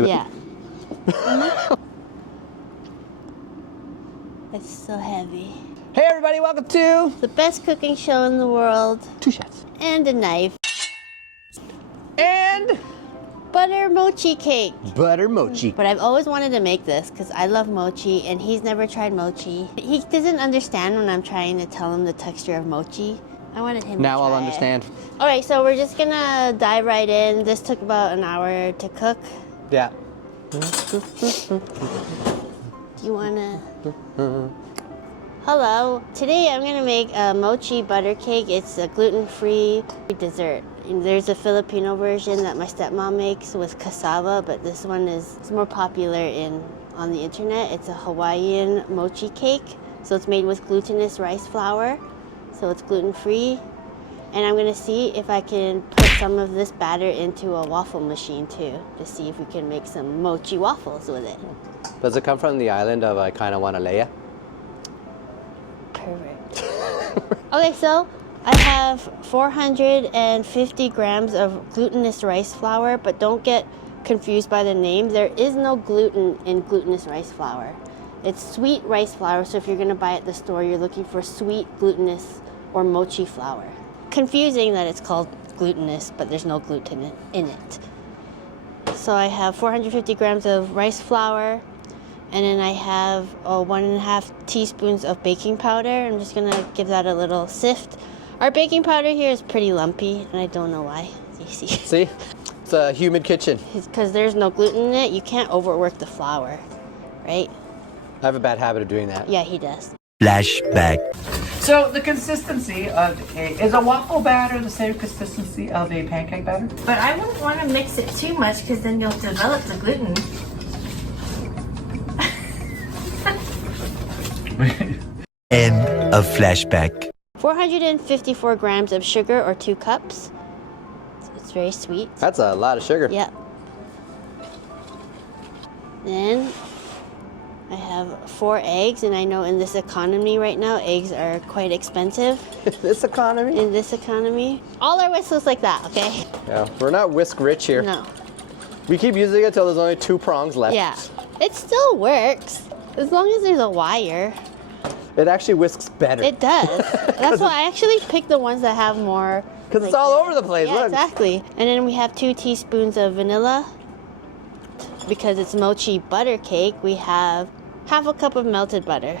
to it. Yeah. It's so heavy. Hey everybody, welcome to The best cooking show in the world. Two Chefs. And a knife. And Butter mochi cake. butter mochi. But I've always wanted to make this because I love mochi and he's never tried mochi. He doesn't understand when I'm trying to tell him the texture of mochi. I wanted him Now to try I'll understand. All right, so we're just gonna dive right in. This took about an hour to cook. Yeah. Do you wanna? Hello. Today I'm gonna make a mochi butter cake. It's a gluten-free dessert. There's a Filipino version that my stepmom makes with cassava, but this one is more popular on the internet. It's a Hawaiian mochi cake. So it's made with glutinous rice flour. So it's gluten-free. And I'm gonna see if I can put some of this batter into a waffle machine too, to see if we can make some mochi waffles with it. Does it come from the island of I kind of want to lay ya? Perfect. Okay, so I have 450 grams of glutinous rice flour, but don't get confused by the name. There is no gluten in glutinous rice flour. It's sweet rice flour, so if you're gonna buy it at the store, you're looking for sweet glutinous or mochi flour. Confusing that it's called glutinous, but there's no gluten in it. So I have 450 grams of rice flour, and then I have 1.5 teaspoons of baking powder. I'm just gonna give that a little sift. Our baking powder here is pretty lumpy, and I don't know why. You see? See? It's a humid kitchen. Because there's no gluten in it, you can't overwork the flour, right? I have a bad habit of doing that. Yeah, he does. Flashback. So the consistency of is a waffle batter the same consistency of a pancake batter? But I wouldn't want to mix it too much because then you'll develop the gluten. End of flashback. 454 grams of sugar or 2 cups. So it's very sweet. That's a lot of sugar. Yeah. Then I have 4 eggs, and I know in this economy right now, eggs are quite expensive. This economy? In this economy. All our whisks like that, okay? Yeah, we're not whisk rich here. No. We keep using it till there's only 2 prongs left. Yeah. It still works, as long as there's a wire. It actually whisks better. It does. That's why I actually picked the ones that have more. Because it's all over the place, Yeah, look. exactly. And then we have 2 teaspoons of vanilla. Because it's mochi butter cake, we have half a cup of melted butter.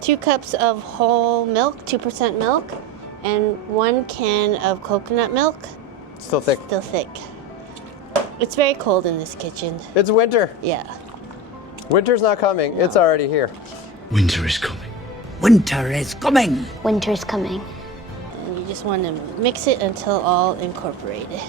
2 cups of whole milk, 2% milk, and 1 can of coconut milk. Still thick. Still thick. It's very cold in this kitchen. It's winter. Yeah. Winter's not coming. It's already here. Winter is coming. Winter is coming. Winter's coming. And you just want to mix it until all incorporated.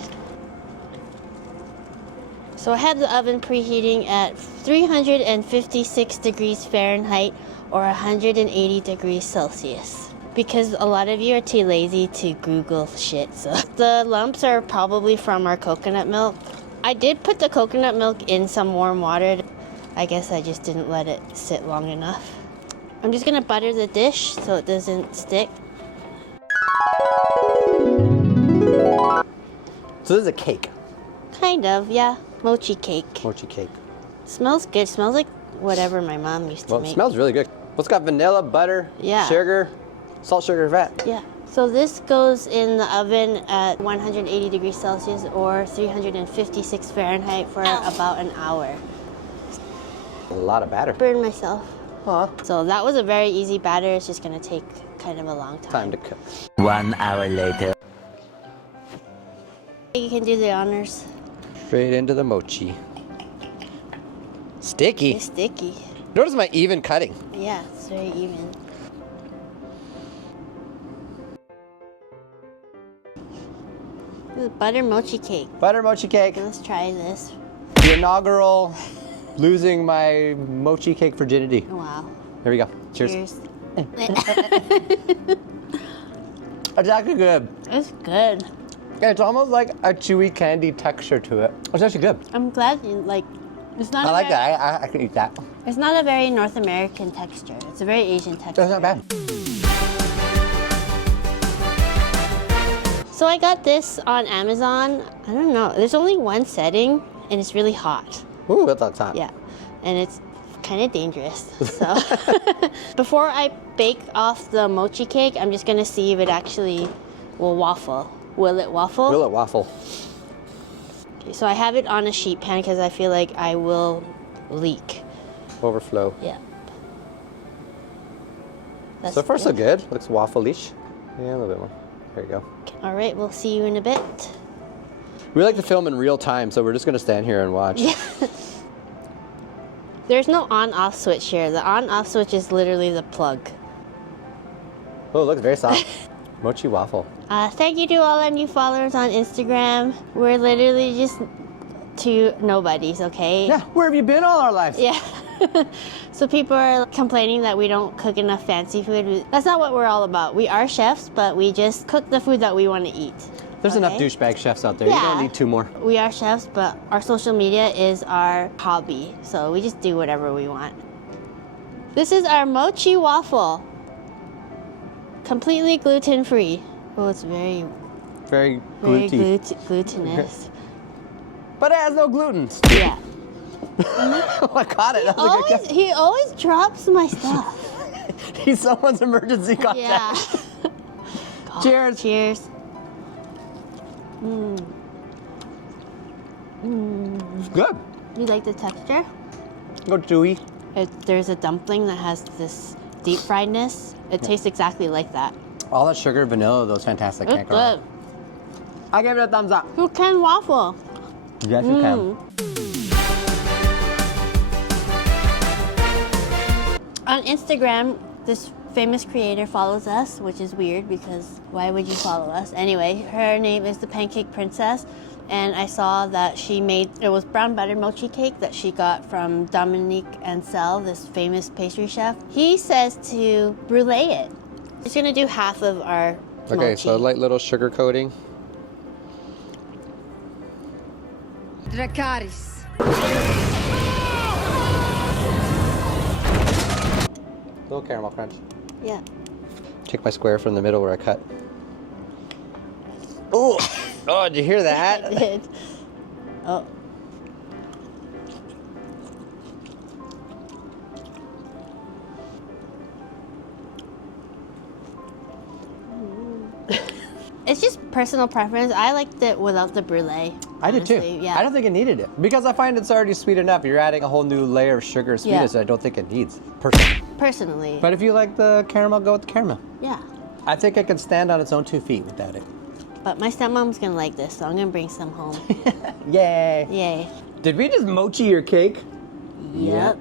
So I have the oven preheating at 356 degrees Fahrenheit or 180 degrees Celsius. Because a lot of you are too lazy to Google shit, so. The lumps are probably from our coconut milk. I did put the coconut milk in some warm water. I guess I just didn't let it sit long enough. I'm just gonna butter the dish so it doesn't stick. So this is a cake. Kind of, yeah. Mochi cake. Mochi cake. Smells good. Smells like whatever my mom used to Well, make. it smells really good. Well, it's got vanilla, butter, Yeah. sugar, salt, sugar, fat. Yeah. So this goes in the oven at 180 degrees Celsius or 356 Fahrenheit for about an hour. A lot of batter. Burned myself. Huh. So that was a very easy batter. It's just gonna take kind of a long time. Time to cook. 1 hour later. You can do the honors. Straight into the mochi. Sticky. It's sticky. Notice my even cutting. Yeah, it's very even. This is butter mochi cake. Butter mochi cake. Let's try this. The inaugural losing my mochi cake virginity. Wow. Here we go. Cheers. Cheers. It's actually good. It's good. It's almost like a chewy candy texture to it. It's actually good. I'm glad you like. It's not. I a like very, that. I can eat that. It's not a very North American texture. It's a very Asian texture. That's not bad. So I got this on Amazon. I don't know. There's only one setting, and it's really hot. Ooh, that's hot. Yeah, and it's kind of dangerous. So before I bake off the mochi cake, I'm just gonna see if it actually will waffle. Will it waffle? Will it waffle? Okay, so I have it on a sheet pan because I feel like I will leak. Overflow. Yeah. That's So far, so good. Looks waffle-ish. Yeah, a little bit more. There you go. All right, we'll see you in a bit. We like to film in real time, so we're just gonna stand here and watch. Yeah. There's no on-off switch here. The on-off switch is literally the plug. Oh, it looks very soft. Mochi waffle. Thank you to all our new followers on Instagram. We're literally just two nobodies, okay? Yeah, where have you been all our lives? Yeah. So people are complaining that we don't cook enough fancy food. That's not what we're all about. We are chefs, but we just cook the food that we want to eat. There's enough douchebag chefs out there. You don't need two more. We are chefs, but our social media is our hobby. So we just do whatever we want. This is our mochi waffle. Completely gluten-free. Oh, it's very glutinous. But it has no gluten. Yeah. Oh, I caught it. That was a good guess. He always drops my stuff. He's someone's emergency contact. Yeah. Cheers. Cheers. It's good. You like the texture? Go chewy. There's a dumpling that has this deep friedness. It tastes exactly like that. All that sugar, vanilla, those fantastic. It's Can't go wrong. good. I give it a thumbs up. You can waffle. Yes, you can. On Instagram, this famous creator follows us, which is weird because why would you follow us? Anyway, her name is the Pancake Princess, and I saw that she made, it was brown butter mochi cake that she got from Dominique Ansel, this famous pastry chef. He says to brûlée it. He's gonna do half of our Okay, mochi. so light little sugar coating. Dracaris. Little caramel crunch. Yeah. Take my square from the middle where I cut. Oh, oh! Did you hear I that? did. Oh. It's just personal preference. I liked it without the brulee. I did too. honestly, Yeah. I don't think it needed it because I find it's already sweet enough. You're adding a whole new layer of sugar and sweetness that I don't think it needs. Personally. Personally. But if you like the caramel, go with the caramel. Yeah. I think it can stand on its own 2 feet without it. But my stepmom's gonna like this, so I'm gonna bring some home. Yay! Yay. Did we just mochi your cake? Yep.